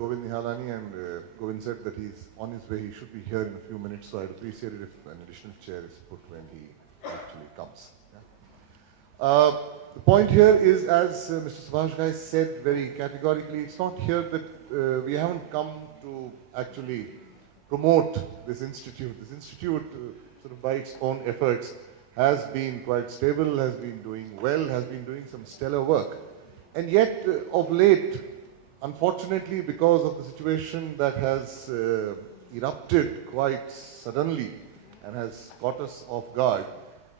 Govind Nihalani, and Govind said that he's on his way. He should be here in a few minutes, so I'd appreciate it if an additional chair is put when he actually comes. Yeah. The point here is, as Mr. Subhash Ghai said very categorically, it's not here that we haven't come to actually promote this institute. This institute, sort of by its own efforts, has been quite stable, has been doing well, has been doing some stellar work. And yet, of late, unfortunately, because of the situation that has erupted quite suddenly and has caught us off guard,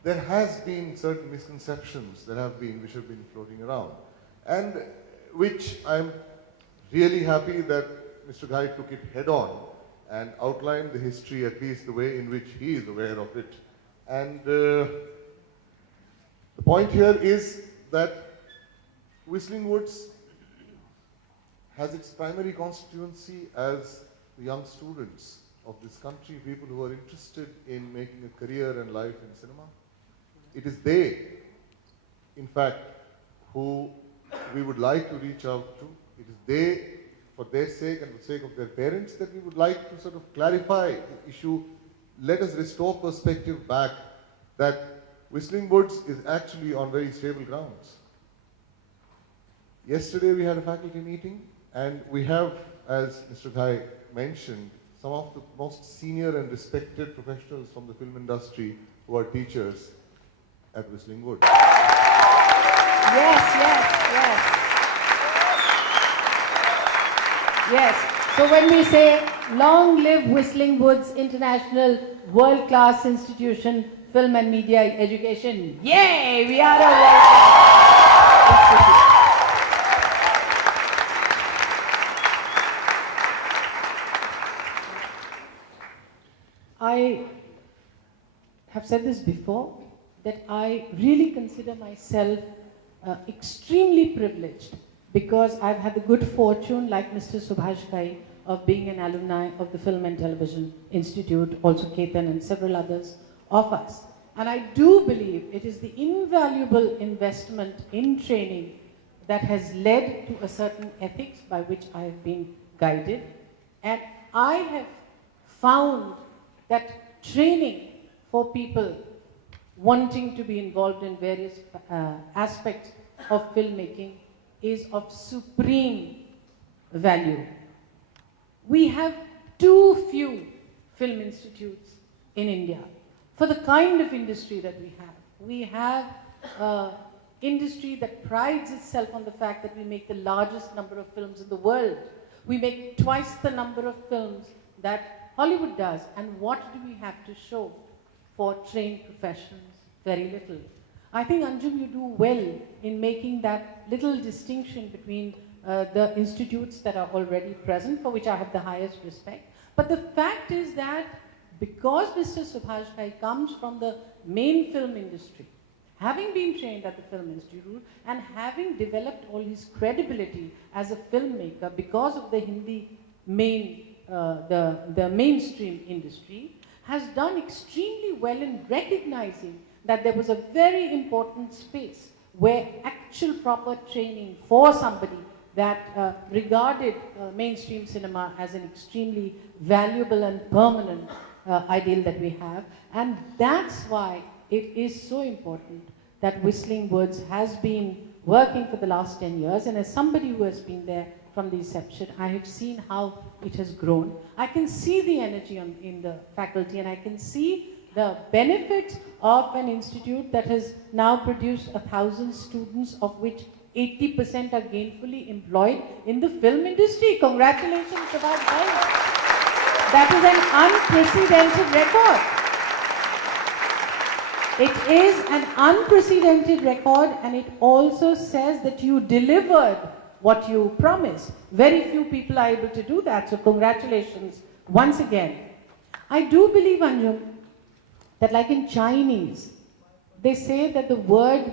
there has been certain misconceptions that have been, which have been floating around, and which I'm really happy that Mr. Ghai took it head on and outlined the history, at least the way in which he is aware of it. And the point here is that Whistling Woods has its primary constituency as the young students of this country, people who are interested in making a career and life in cinema. It is they, in fact, who we would like to reach out to. It is they, for their sake and for the sake of their parents, that we would like to sort of clarify the issue. Let us restore perspective back that Whistling Woods is actually on very stable grounds. Yesterday we had a faculty meeting, and we have, as Mr. Ghai mentioned, some of the most senior and respected professionals from the film industry who are teachers at Whistling Woods. Yes, yes, yes. Yes. So when we say, long live Whistling Woods International World-Class Institution, Film and Media Education. Yay! We are a world-class institution. I have said this before, that I really consider myself extremely privileged, because I've had the good fortune, like Mr. Subhash Ghai, of being an alumni of the Film and Television Institute, also Ketan and several others of us. And I do believe it is the invaluable investment in training that has led to a certain ethics by which I have been guided. And I have found that training for people wanting to be involved in various aspects of filmmaking is of supreme value. We have too few film institutes in India for the kind of industry that we have. We have an industry that prides itself on the fact that we make the largest number of films in the world. We make twice the number of films that Hollywood does. And what do we have to show for trained professionals? Very little. I think, Anjum, you do well in making that little distinction between the institutes that are already present, for which I have the highest respect. But the fact is that because Mr. Subhash Ghai comes from the main film industry, having been trained at the Film Institute and having developed all his credibility as a filmmaker because of the Hindi the mainstream industry, has done extremely well in recognizing that there was a very important space where actual proper training for somebody that regarded mainstream cinema as an extremely valuable and permanent ideal that we have. And that's why it is so important that Whistling Woods has been working for the last 10 years. And as somebody who has been there from the inception, I have seen how it has grown. I can see the energy in the faculty, and I can see the benefits of an institute that has now produced 1,000 students, of which 80% are gainfully employed in the film industry. Congratulations about that. That is an unprecedented record. It is an unprecedented record, and it also says that you delivered what you promised. Very few people are able to do that, so congratulations once again. I do believe, Anjum, that like in Chinese, they say that the word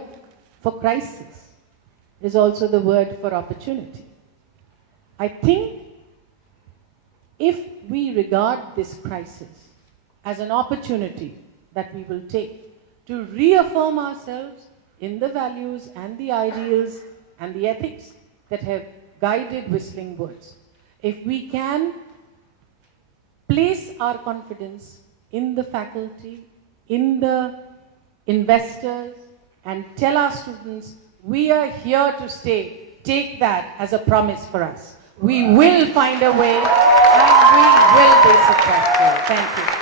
for crisis is also the word for opportunity. I think if we regard this crisis as an opportunity that we will take to reaffirm ourselves in the values and the ideals and the ethics that have guided Whistling Woods, If we can place our confidence in the faculty, in the investors, and tell our students, we are here to stay. Take that as a promise for us. We will find a way and we will be successful. Thank you.